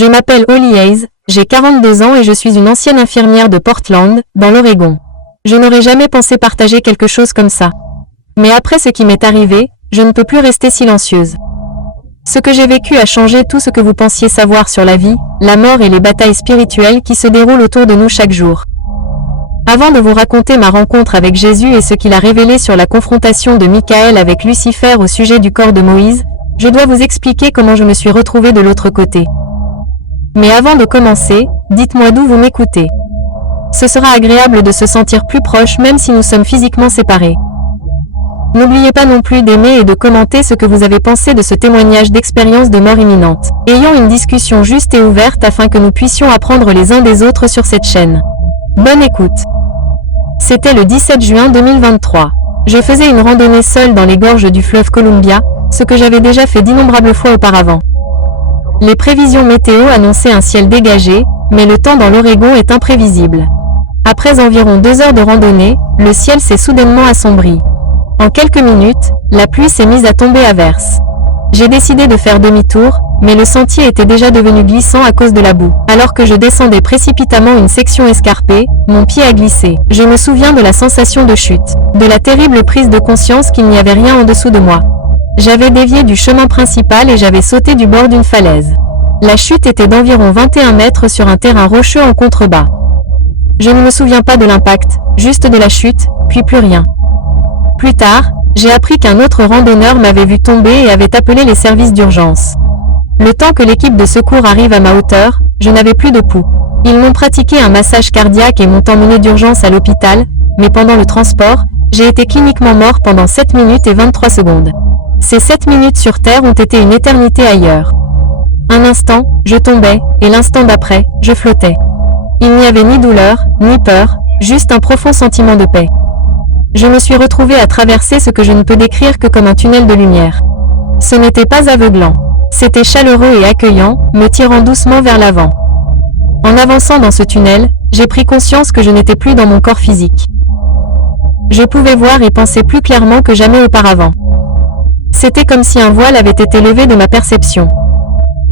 Je m'appelle Holly Hayes, j'ai 42 ans et je suis une ancienne infirmière de Portland, dans l'Oregon. Je n'aurais jamais pensé partager quelque chose comme ça. Mais après ce qui m'est arrivé, je ne peux plus rester silencieuse. Ce que j'ai vécu a changé tout ce que vous pensiez savoir sur la vie, la mort et les batailles spirituelles qui se déroulent autour de nous chaque jour. Avant de vous raconter ma rencontre avec Jésus et ce qu'il a révélé sur la confrontation de Michaël avec Lucifer au sujet du corps de Moïse, je dois vous expliquer comment je me suis retrouvée de l'autre côté. Mais avant de commencer, dites-moi d'où vous m'écoutez. Ce sera agréable de se sentir plus proche même si nous sommes physiquement séparés. N'oubliez pas non plus d'aimer et de commenter ce que vous avez pensé de ce témoignage d'expérience de mort imminente. Ayons une discussion juste et ouverte afin que nous puissions apprendre les uns des autres sur cette chaîne. Bonne écoute. C'était le 17 juin 2023. Je faisais une randonnée seule dans les gorges du fleuve Columbia, ce que j'avais déjà fait d'innombrables fois auparavant. Les prévisions météo annonçaient un ciel dégagé, mais le temps dans l'Oregon est imprévisible. Après environ 2 heures de randonnée, le ciel s'est soudainement assombri. En quelques minutes, la pluie s'est mise à tomber à verse. J'ai décidé de faire demi-tour, mais le sentier était déjà devenu glissant à cause de la boue. Alors que je descendais précipitamment une section escarpée, mon pied a glissé. Je me souviens de la sensation de chute, de la terrible prise de conscience qu'il n'y avait rien en dessous de moi. J'avais dévié du chemin principal et j'avais sauté du bord d'une falaise. La chute était d'environ 21 mètres sur un terrain rocheux en contrebas. Je ne me souviens pas de l'impact, juste de la chute, puis plus rien. Plus tard, j'ai appris qu'un autre randonneur m'avait vu tomber et avait appelé les services d'urgence. Le temps que l'équipe de secours arrive à ma hauteur, je n'avais plus de pouls. Ils m'ont pratiqué un massage cardiaque et m'ont emmené d'urgence à l'hôpital, mais pendant le transport, j'ai été cliniquement mort pendant 7 minutes et 23 secondes. Ces 7 minutes sur Terre ont été une éternité ailleurs. Un instant, je tombais, et l'instant d'après, je flottais. Il n'y avait ni douleur, ni peur, juste un profond sentiment de paix. Je me suis retrouvée à traverser ce que je ne peux décrire que comme un tunnel de lumière. Ce n'était pas aveuglant. C'était chaleureux et accueillant, me tirant doucement vers l'avant. En avançant dans ce tunnel, j'ai pris conscience que je n'étais plus dans mon corps physique. Je pouvais voir et penser plus clairement que jamais auparavant. C'était comme si un voile avait été levé de ma perception.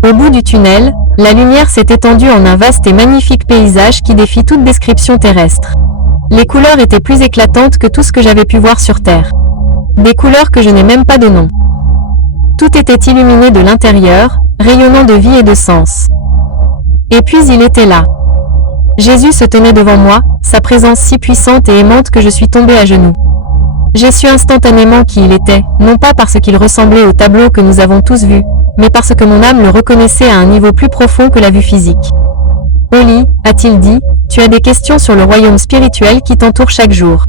Au bout du tunnel, la lumière s'est étendue en un vaste et magnifique paysage qui défie toute description terrestre. Les couleurs étaient plus éclatantes que tout ce que j'avais pu voir sur Terre. Des couleurs que je n'ai même pas de nom. Tout était illuminé de l'intérieur, rayonnant de vie et de sens. Et puis il était là. Jésus se tenait devant moi, sa présence si puissante et aimante que je suis tombée à genoux. J'ai su instantanément qui il était, non pas parce qu'il ressemblait au tableau que nous avons tous vu, mais parce que mon âme le reconnaissait à un niveau plus profond que la vue physique. Holly, a-t-il dit, tu as des questions sur le royaume spirituel qui t'entoure chaque jour.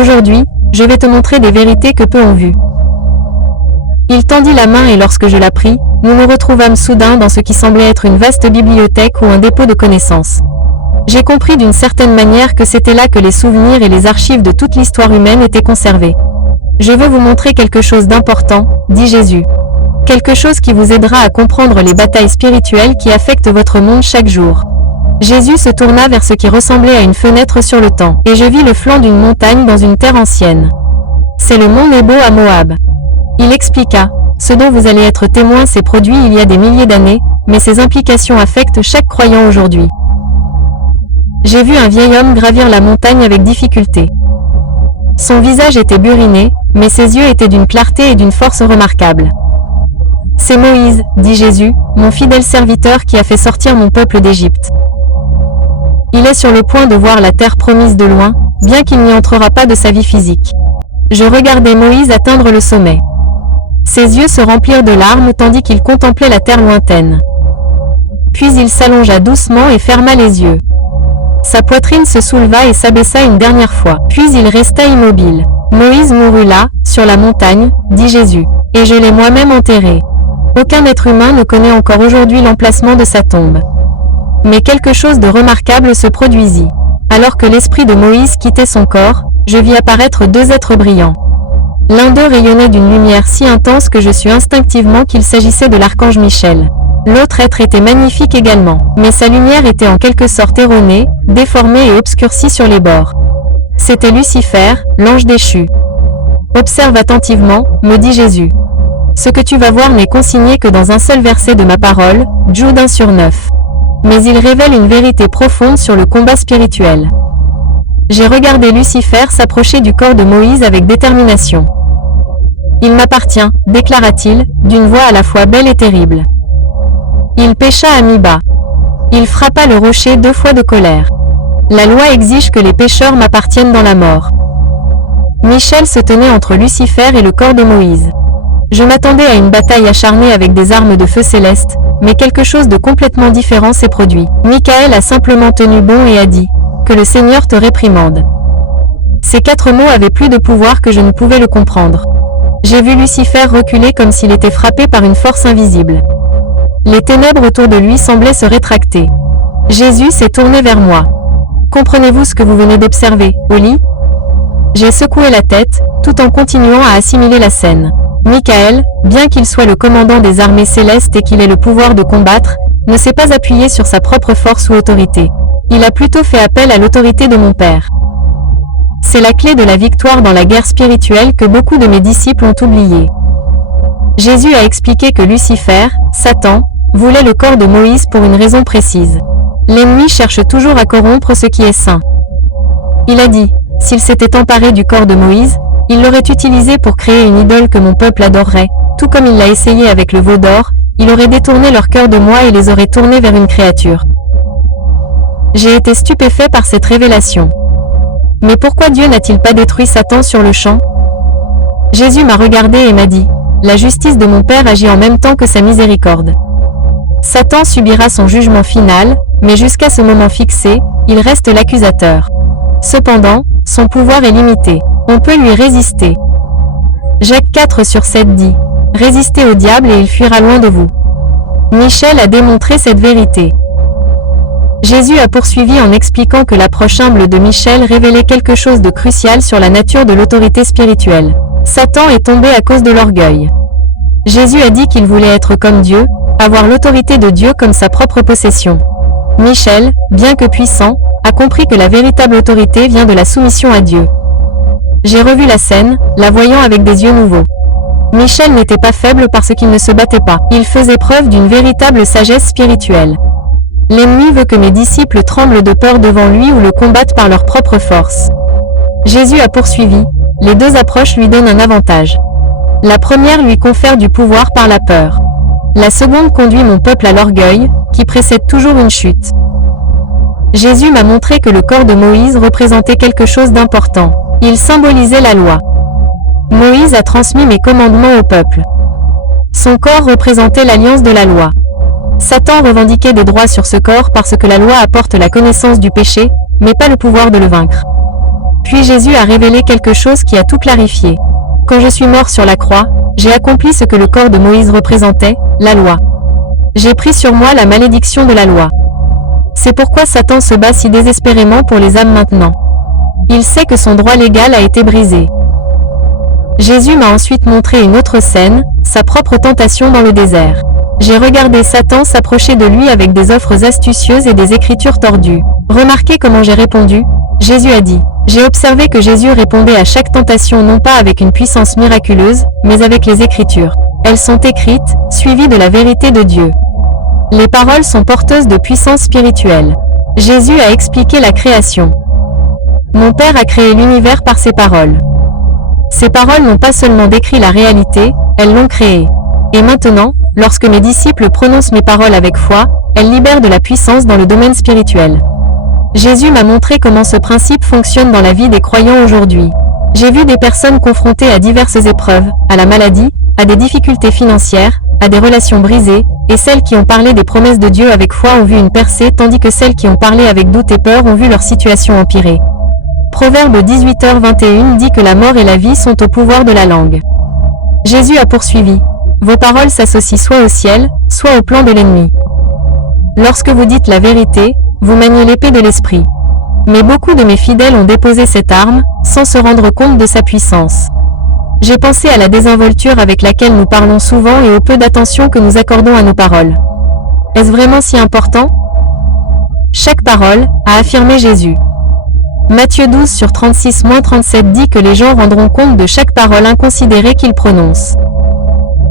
Aujourd'hui, je vais te montrer des vérités que peu ont vues. Il tendit la main et lorsque je la pris, nous nous retrouvâmes soudain dans ce qui semblait être une vaste bibliothèque ou un dépôt de connaissances. J'ai compris d'une certaine manière que c'était là que les souvenirs et les archives de toute l'histoire humaine étaient conservés. Je veux vous montrer quelque chose d'important, dit Jésus. Quelque chose qui vous aidera à comprendre les batailles spirituelles qui affectent votre monde chaque jour. Jésus se tourna vers ce qui ressemblait à une fenêtre sur le temps, et je vis le flanc d'une montagne dans une terre ancienne. C'est le mont Nebo à Moab. Il expliqua, ce dont vous allez être témoin s'est produit il y a des milliers d'années, mais ses implications affectent chaque croyant aujourd'hui. J'ai vu un vieil homme gravir la montagne avec difficulté. Son visage était buriné, mais ses yeux étaient d'une clarté et d'une force remarquables. C'est Moïse, dit Jésus, mon fidèle serviteur qui a fait sortir mon peuple d'Égypte. Il est sur le point de voir la terre promise de loin, bien qu'il n'y entrera pas de sa vie physique. Je regardais Moïse atteindre le sommet. Ses yeux se remplirent de larmes tandis qu'il contemplait la terre lointaine. Puis il s'allongea doucement et ferma les yeux. Sa poitrine se souleva et s'abaissa une dernière fois. Puis il resta immobile. Moïse mourut là, sur la montagne, dit Jésus. Et je l'ai moi-même enterré. Aucun être humain ne connaît encore aujourd'hui l'emplacement de sa tombe. Mais quelque chose de remarquable se produisit. Alors que l'esprit de Moïse quittait son corps, je vis apparaître 2 êtres brillants. L'un d'eux rayonnait d'une lumière si intense que je sus instinctivement qu'il s'agissait de l'archange Michel. L'autre être était magnifique également, mais sa lumière était en quelque sorte erronée, déformée et obscurcie sur les bords. C'était Lucifer, l'ange déchu. Observe attentivement, me dit Jésus. Ce que tu vas voir n'est consigné que dans un seul verset de ma parole, Jude 1/9. Mais il révèle une vérité profonde sur le combat spirituel. J'ai regardé Lucifer s'approcher du corps de Moïse avec détermination. Il m'appartient, déclara-t-il, d'une voix à la fois belle et terrible. Il pécha à mi-bas. Il frappa le rocher 2 fois de colère. La loi exige que les pécheurs m'appartiennent dans la mort. Michel se tenait entre Lucifer et le corps de Moïse. Je m'attendais à une bataille acharnée avec des armes de feu céleste, mais quelque chose de complètement différent s'est produit. Michael a simplement tenu bon et a dit « Que le Seigneur te réprimande ». Ces 4 mots avaient plus de pouvoir que je ne pouvais le comprendre. J'ai vu Lucifer reculer comme s'il était frappé par une force invisible. Les ténèbres autour de lui semblaient se rétracter. Jésus s'est tourné vers moi. « Comprenez-vous ce que vous venez d'observer, Oli ?» J'ai secoué la tête, tout en continuant à assimiler la scène. Michael, bien qu'il soit le commandant des armées célestes et qu'il ait le pouvoir de combattre, ne s'est pas appuyé sur sa propre force ou autorité. Il a plutôt fait appel à l'autorité de mon Père. C'est la clé de la victoire dans la guerre spirituelle que beaucoup de mes disciples ont oubliée. Jésus a expliqué que Lucifer, Satan, voulait le corps de Moïse pour une raison précise. L'ennemi cherche toujours à corrompre ce qui est saint. Il a dit, s'il s'était emparé du corps de Moïse, il l'aurait utilisé pour créer une idole que mon peuple adorerait, tout comme il l'a essayé avec le veau d'or, il aurait détourné leur cœur de moi et les aurait tournés vers une créature. J'ai été stupéfait par cette révélation. Mais pourquoi Dieu n'a-t-il pas détruit Satan sur le champ? Jésus m'a regardé et m'a dit, la justice de mon Père agit en même temps que sa miséricorde. Satan subira son jugement final, mais jusqu'à ce moment fixé, il reste l'accusateur. Cependant, son pouvoir est limité. On peut lui résister. Jacques 4/7 dit, « Résistez au diable et il fuira loin de vous. » Michel a démontré cette vérité. Jésus a poursuivi en expliquant que l'approche humble de Michel révélait quelque chose de crucial sur la nature de l'autorité spirituelle. Satan est tombé à cause de l'orgueil. Jésus a dit qu'il voulait être comme Dieu, avoir l'autorité de Dieu comme sa propre possession. Michel, bien que puissant, a compris que la véritable autorité vient de la soumission à Dieu. J'ai revu la scène, la voyant avec des yeux nouveaux. Michel n'était pas faible parce qu'il ne se battait pas. Il faisait preuve d'une véritable sagesse spirituelle. L'ennemi veut que mes disciples tremblent de peur devant lui ou le combattent par leur propre force. Jésus a poursuivi, les 2 approches lui donnent un avantage. La première lui confère du pouvoir par la peur. La seconde conduit mon peuple à l'orgueil, qui précède toujours une chute. Jésus m'a montré que le corps de Moïse représentait quelque chose d'important. Il symbolisait la loi. Moïse a transmis mes commandements au peuple. Son corps représentait l'alliance de la loi. Satan revendiquait des droits sur ce corps parce que la loi apporte la connaissance du péché, mais pas le pouvoir de le vaincre. Puis Jésus a révélé quelque chose qui a tout clarifié. Quand je suis mort sur la croix, j'ai accompli ce que le corps de Moïse représentait, la loi. J'ai pris sur moi la malédiction de la loi. C'est pourquoi Satan se bat si désespérément pour les âmes maintenant. Il sait que son droit légal a été brisé. Jésus m'a ensuite montré une autre scène, sa propre tentation dans le désert. J'ai regardé Satan s'approcher de lui avec des offres astucieuses et des écritures tordues. Remarquez comment j'ai répondu. Jésus a dit. J'ai observé que Jésus répondait à chaque tentation non pas avec une puissance miraculeuse, mais avec les Écritures. Elles sont écrites, suivies de la vérité de Dieu. Les paroles sont porteuses de puissance spirituelle. Jésus a expliqué la création. Mon Père a créé l'univers par ses paroles. Ces paroles n'ont pas seulement décrit la réalité, elles l'ont créée. Et maintenant, lorsque mes disciples prononcent mes paroles avec foi, elles libèrent de la puissance dans le domaine spirituel. Jésus m'a montré comment ce principe fonctionne dans la vie des croyants aujourd'hui. J'ai vu des personnes confrontées à diverses épreuves, à la maladie, à des difficultés financières, à des relations brisées, et celles qui ont parlé des promesses de Dieu avec foi ont vu une percée tandis que celles qui ont parlé avec doute et peur ont vu leur situation empirer. Proverbe 18h21 dit que la mort et la vie sont au pouvoir de la langue. Jésus a poursuivi. Vos paroles s'associent soit au ciel, soit au plan de l'ennemi. Lorsque vous dites la vérité, vous maniez l'épée de l'esprit. Mais beaucoup de mes fidèles ont déposé cette arme, sans se rendre compte de sa puissance. J'ai pensé à la désinvolture avec laquelle nous parlons souvent et au peu d'attention que nous accordons à nos paroles. Est-ce vraiment si important? Chaque parole, a affirmé Jésus. Matthieu 12/36-37 dit que les gens rendront compte de chaque parole inconsidérée qu'ils prononcent.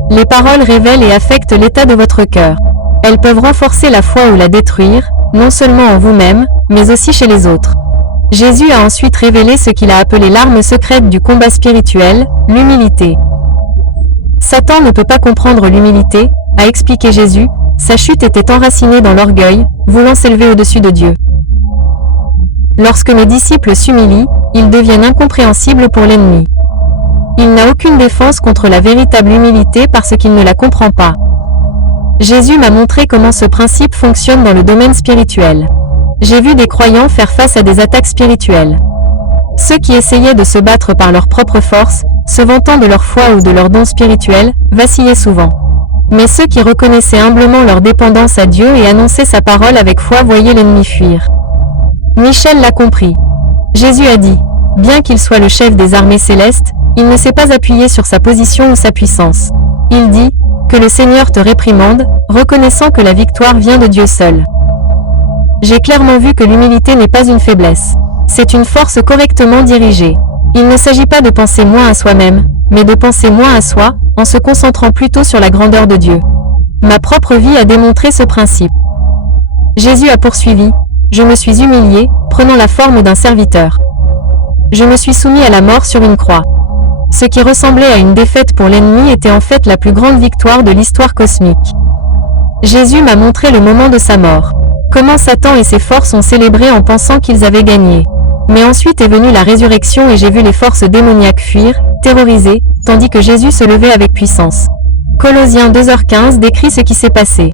Les paroles révèlent et affectent l'état de votre cœur. Elles peuvent renforcer la foi ou la détruire, non seulement en vous-même, mais aussi chez les autres. Jésus a ensuite révélé ce qu'il a appelé l'arme secrète du combat spirituel, l'humilité. Satan ne peut pas comprendre l'humilité, a expliqué Jésus, sa chute était enracinée dans l'orgueil, voulant s'élever au-dessus de Dieu. Lorsque mes disciples s'humilient, ils deviennent incompréhensibles pour l'ennemi. Il n'a aucune défense contre la véritable humilité parce qu'il ne la comprend pas. Jésus m'a montré comment ce principe fonctionne dans le domaine spirituel. J'ai vu des croyants faire face à des attaques spirituelles. Ceux qui essayaient de se battre par leur propre force, se vantant de leur foi ou de leurs dons spirituels, vacillaient souvent. Mais ceux qui reconnaissaient humblement leur dépendance à Dieu et annonçaient sa parole avec foi voyaient l'ennemi fuir. Michel l'a compris. Jésus a dit, bien qu'il soit le chef des armées célestes, il ne s'est pas appuyé sur sa position ou sa puissance. Il dit, que le Seigneur te réprimande, reconnaissant que la victoire vient de Dieu seul. J'ai clairement vu que l'humilité n'est pas une faiblesse. C'est une force correctement dirigée. Il ne s'agit pas de penser moins à soi-même, mais de penser moins à soi, en se concentrant plutôt sur la grandeur de Dieu. Ma propre vie a démontré ce principe. Jésus a poursuivi, je me suis humilié, prenant la forme d'un serviteur. Je me suis soumis à la mort sur une croix. Ce qui ressemblait à une défaite pour l'ennemi était en fait la plus grande victoire de l'histoire cosmique. Jésus m'a montré le moment de sa mort. Comment Satan et ses forces ont célébré en pensant qu'ils avaient gagné. Mais ensuite est venue la résurrection et j'ai vu les forces démoniaques fuir, terrorisées, tandis que Jésus se levait avec puissance. Colossiens 2h15 décrit ce qui s'est passé.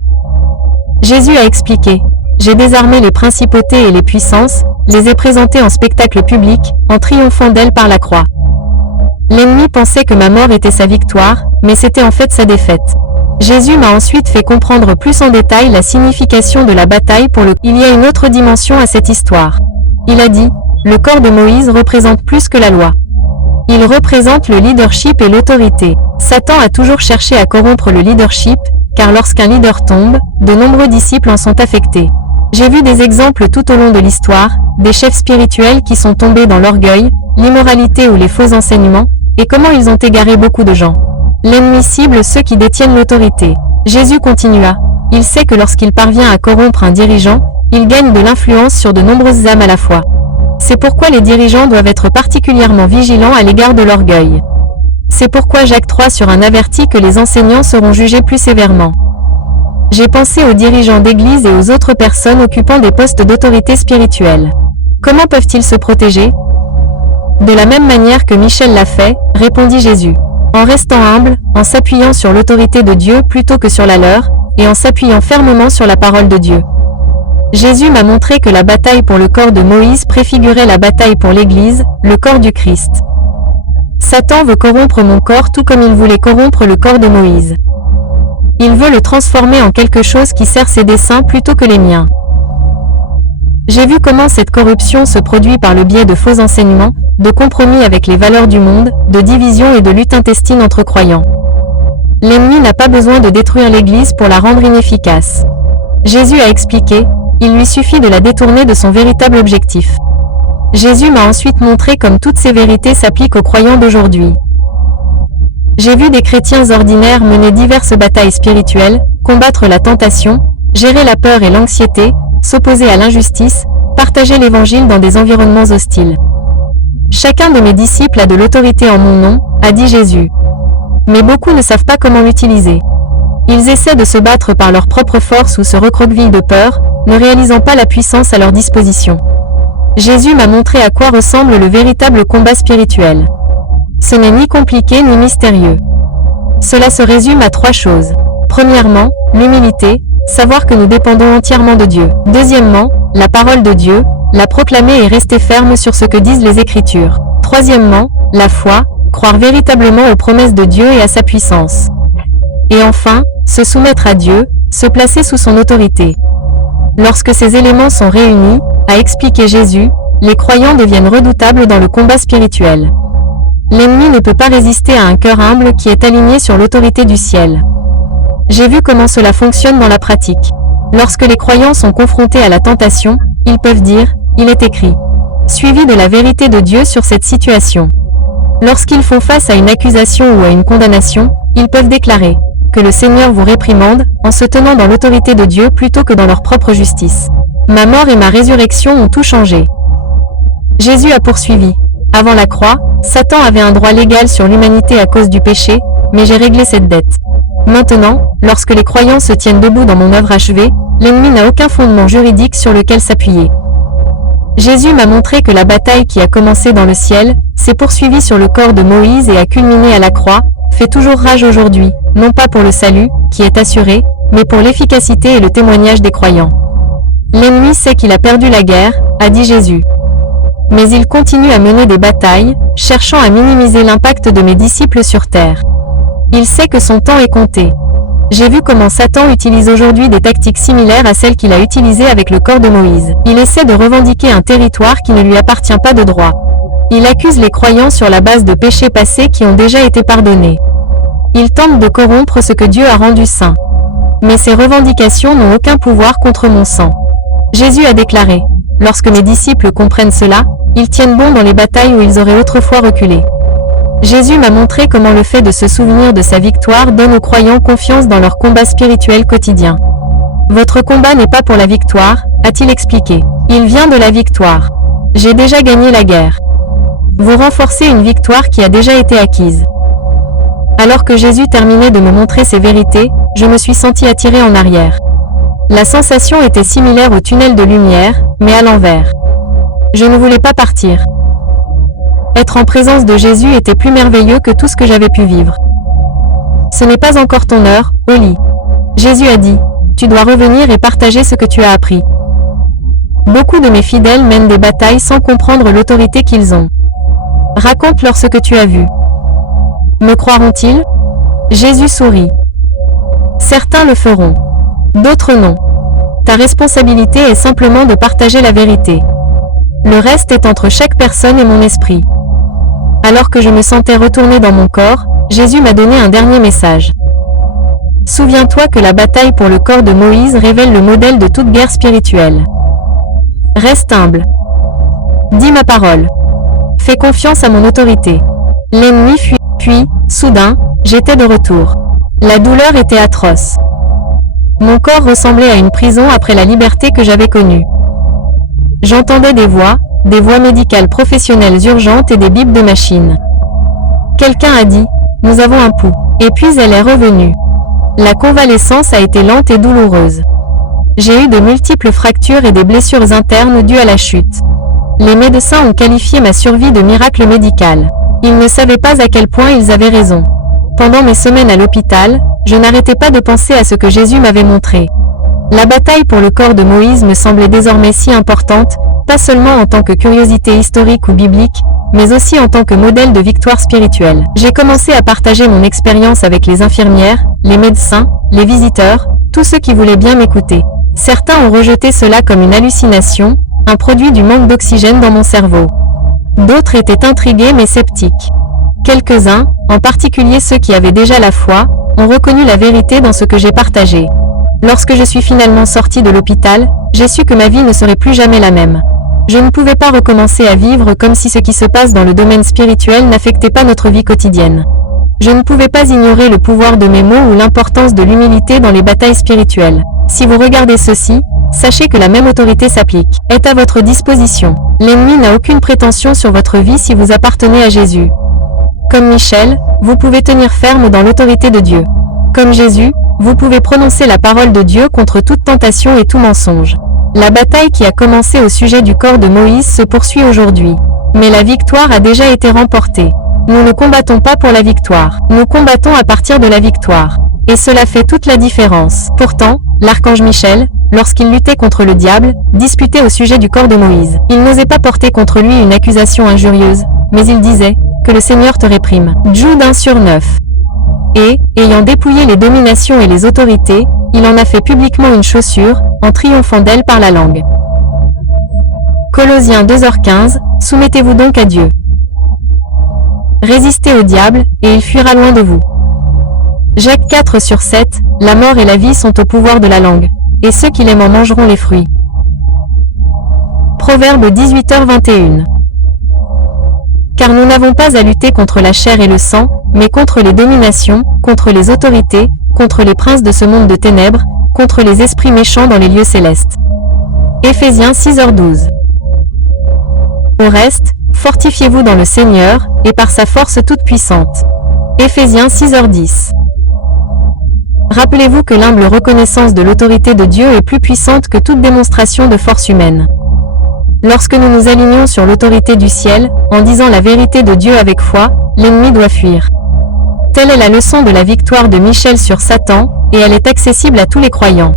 Jésus a expliqué, « J'ai désarmé les principautés et les puissances, les ai présentées en spectacle public, en triomphant d'elles par la croix. » L'ennemi pensait que ma mort était sa victoire, mais c'était en fait sa défaite. Jésus m'a ensuite fait comprendre plus en détail la signification de la bataille pour le... Il y a une autre dimension à cette histoire. Il a dit, le corps de Moïse représente plus que la loi. Il représente le leadership et l'autorité. Satan a toujours cherché à corrompre le leadership, car lorsqu'un leader tombe, de nombreux disciples en sont affectés. J'ai vu des exemples tout au long de l'histoire, des chefs spirituels qui sont tombés dans l'orgueil, l'immoralité ou les faux enseignements, et comment ils ont égaré beaucoup de gens. L'ennemi cible ceux qui détiennent l'autorité. Jésus continua. Il sait que lorsqu'il parvient à corrompre un dirigeant, il gagne de l'influence sur de nombreuses âmes à la fois. C'est pourquoi les dirigeants doivent être particulièrement vigilants à l'égard de l'orgueil. C'est pourquoi Jacques 3 sur un avertit que les enseignants seront jugés plus sévèrement. J'ai pensé aux dirigeants d'église et aux autres personnes occupant des postes d'autorité spirituelle. Comment peuvent-ils se protéger? De la même manière que Michel l'a fait, répondit Jésus. En restant humble, en s'appuyant sur l'autorité de Dieu plutôt que sur la leur, et en s'appuyant fermement sur la parole de Dieu. Jésus m'a montré que la bataille pour le corps de Moïse préfigurait la bataille pour l'Église, le corps du Christ. Satan veut corrompre mon corps tout comme il voulait corrompre le corps de Moïse. Il veut le transformer en quelque chose qui sert ses desseins plutôt que les miens. J'ai vu comment cette corruption se produit par le biais de faux enseignements, de compromis avec les valeurs du monde, de division et de lutte intestine entre croyants. L'ennemi n'a pas besoin de détruire l'Église pour la rendre inefficace. Jésus a expliqué, il lui suffit de la détourner de son véritable objectif. Jésus m'a ensuite montré comme toutes ces vérités s'appliquent aux croyants d'aujourd'hui. J'ai vu des chrétiens ordinaires mener diverses batailles spirituelles, combattre la tentation, gérer la peur et l'anxiété, s'opposer à l'injustice, partager l'évangile dans des environnements hostiles. Chacun de mes disciples a de l'autorité en mon nom, a dit Jésus. Mais beaucoup ne savent pas comment l'utiliser. Ils essaient de se battre par leur propre force ou se recroquevillent de peur, ne réalisant pas la puissance à leur disposition. Jésus m'a montré à quoi ressemble le véritable combat spirituel. Ce n'est ni compliqué ni mystérieux. Cela se résume à 3 choses. Premièrement, l'humilité, savoir que nous dépendons entièrement de Dieu. Deuxièmement, la parole de Dieu, la proclamer et rester ferme sur ce que disent les Écritures. Troisièmement, la foi, croire véritablement aux promesses de Dieu et à sa puissance. Et enfin, se soumettre à Dieu, se placer sous son autorité. Lorsque ces éléments sont réunis, a expliqué Jésus, les croyants deviennent redoutables dans le combat spirituel. L'ennemi ne peut pas résister à un cœur humble qui est aligné sur l'autorité du ciel. J'ai vu comment cela fonctionne dans la pratique. Lorsque les croyants sont confrontés à la tentation, ils peuvent dire « Il est écrit », suivi de la vérité de Dieu sur cette situation. Lorsqu'ils font face à une accusation ou à une condamnation, Ils peuvent déclarer que le Seigneur vous réprimande en se tenant dans l'autorité de Dieu plutôt que dans leur propre justice. Ma mort et ma résurrection ont tout changé. Jésus a poursuivi. Avant la croix, Satan avait un droit légal sur l'humanité à cause du péché, mais j'ai réglé cette dette. Maintenant, lorsque les croyants se tiennent debout dans mon œuvre achevée, l'ennemi n'a aucun fondement juridique sur lequel s'appuyer. Jésus m'a montré que la bataille qui a commencé dans le ciel, s'est poursuivie sur le corps de Moïse et a culminé à la croix, fait toujours rage aujourd'hui, non pas pour le salut, qui est assuré, mais pour l'efficacité et le témoignage des croyants. L'ennemi sait qu'il a perdu la guerre, a dit Jésus. Mais il continue à mener des batailles, cherchant à minimiser l'impact de mes disciples sur terre. Il sait que son temps est compté. J'ai vu comment Satan utilise aujourd'hui des tactiques similaires à celles qu'il a utilisées avec le corps de Moïse. Il essaie de revendiquer un territoire qui ne lui appartient pas de droit. Il accuse les croyants sur la base de péchés passés qui ont déjà été pardonnés. Il tente de corrompre ce que Dieu a rendu saint. Mais ces revendications n'ont aucun pouvoir contre mon sang. Jésus a déclaré, « Lorsque mes disciples comprennent cela, ils tiennent bon dans les batailles où ils auraient autrefois reculé. » Jésus m'a montré comment le fait de se souvenir de sa victoire donne aux croyants confiance dans leur combat spirituel quotidien. Votre combat n'est pas pour la victoire, a-t-il expliqué. Il vient de la victoire. J'ai déjà gagné la guerre. Vous renforcez une victoire qui a déjà été acquise. Alors que Jésus terminait de me montrer ces vérités, je me suis senti attiré en arrière. La sensation était similaire au tunnel de lumière, mais à l'envers. Je ne voulais pas partir. Être en présence de Jésus était plus merveilleux que tout ce que j'avais pu vivre. Ce n'est pas encore ton heure, Oli. Jésus a dit, tu dois revenir et partager ce que tu as appris. Beaucoup de mes fidèles mènent des batailles sans comprendre l'autorité qu'ils ont. Raconte-leur ce que tu as vu. Me croiront-ils? Jésus sourit. Certains le feront. D'autres non. Ta responsabilité est simplement de partager la vérité. Le reste est entre chaque personne et mon esprit. Alors que je me sentais retourner dans mon corps, Jésus m'a donné un dernier message. Souviens-toi que la bataille pour le corps de Moïse révèle le modèle de toute guerre spirituelle. Reste humble. Dis ma parole. Fais confiance à mon autorité. L'ennemi fuit, puis, soudain, j'étais de retour. La douleur était atroce. Mon corps ressemblait à une prison après la liberté que j'avais connue. J'entendais des voix médicales professionnelles urgentes et des bips de machines. Quelqu'un a dit, nous avons un pouls. Et puis elle est revenue. La convalescence a été lente et douloureuse. J'ai eu de multiples fractures et des blessures internes dues à la chute. Les médecins ont qualifié ma survie de miracle médical. Ils ne savaient pas à quel point ils avaient raison. Pendant mes semaines à l'hôpital, je n'arrêtais pas de penser à ce que Jésus m'avait montré. La bataille pour le corps de Moïse me semblait désormais si importante, pas seulement en tant que curiosité historique ou biblique, mais aussi en tant que modèle de victoire spirituelle. J'ai commencé à partager mon expérience avec les infirmières, les médecins, les visiteurs, tous ceux qui voulaient bien m'écouter. Certains ont rejeté cela comme une hallucination, un produit du manque d'oxygène dans mon cerveau. D'autres étaient intrigués mais sceptiques. Quelques-uns, en particulier ceux qui avaient déjà la foi, ont reconnu la vérité dans ce que j'ai partagé. Lorsque je suis finalement sorti de l'hôpital, j'ai su que ma vie ne serait plus jamais la même. Je ne pouvais pas recommencer à vivre comme si ce qui se passe dans le domaine spirituel n'affectait pas notre vie quotidienne. Je ne pouvais pas ignorer le pouvoir de mes mots ou l'importance de l'humilité dans les batailles spirituelles. Si vous regardez ceci, sachez que la même autorité s'applique, est à votre disposition. L'ennemi n'a aucune prétention sur votre vie si vous appartenez à Jésus. Comme Michel, vous pouvez tenir ferme dans l'autorité de Dieu. Comme Jésus, vous pouvez prononcer la parole de Dieu contre toute tentation et tout mensonge. La bataille qui a commencé au sujet du corps de Moïse se poursuit aujourd'hui. Mais la victoire a déjà été remportée. Nous ne combattons pas pour la victoire. Nous combattons à partir de la victoire. Et cela fait toute la différence. Pourtant, l'archange Michel, lorsqu'il luttait contre le diable, disputait au sujet du corps de Moïse. Il n'osait pas porter contre lui une accusation injurieuse, mais il disait « Que le Seigneur te réprime ». Jude 1/9. Et, ayant dépouillé les dominations et les autorités, il en a fait publiquement une chaussure, en triomphant d'elle par la langue. Colossiens 2h15, soumettez-vous donc à Dieu. Résistez au diable, et il fuira loin de vous. Jacques 4/7, la mort et la vie sont au pouvoir de la langue, et ceux qui l'aiment en mangeront les fruits. Proverbe 18h21. Car nous n'avons pas à lutter contre la chair et le sang, mais contre les dominations, contre les autorités, contre les princes de ce monde de ténèbres, contre les esprits méchants dans les lieux célestes. Éphésiens 6h12. Au reste, fortifiez-vous dans le Seigneur, et par sa force toute puissante. Éphésiens 6h10. Rappelez-vous que l'humble reconnaissance de l'autorité de Dieu est plus puissante que toute démonstration de force humaine. Lorsque nous nous alignons sur l'autorité du ciel, en disant la vérité de Dieu avec foi, l'ennemi doit fuir. Telle est la leçon de la victoire de Michel sur Satan, et elle est accessible à tous les croyants.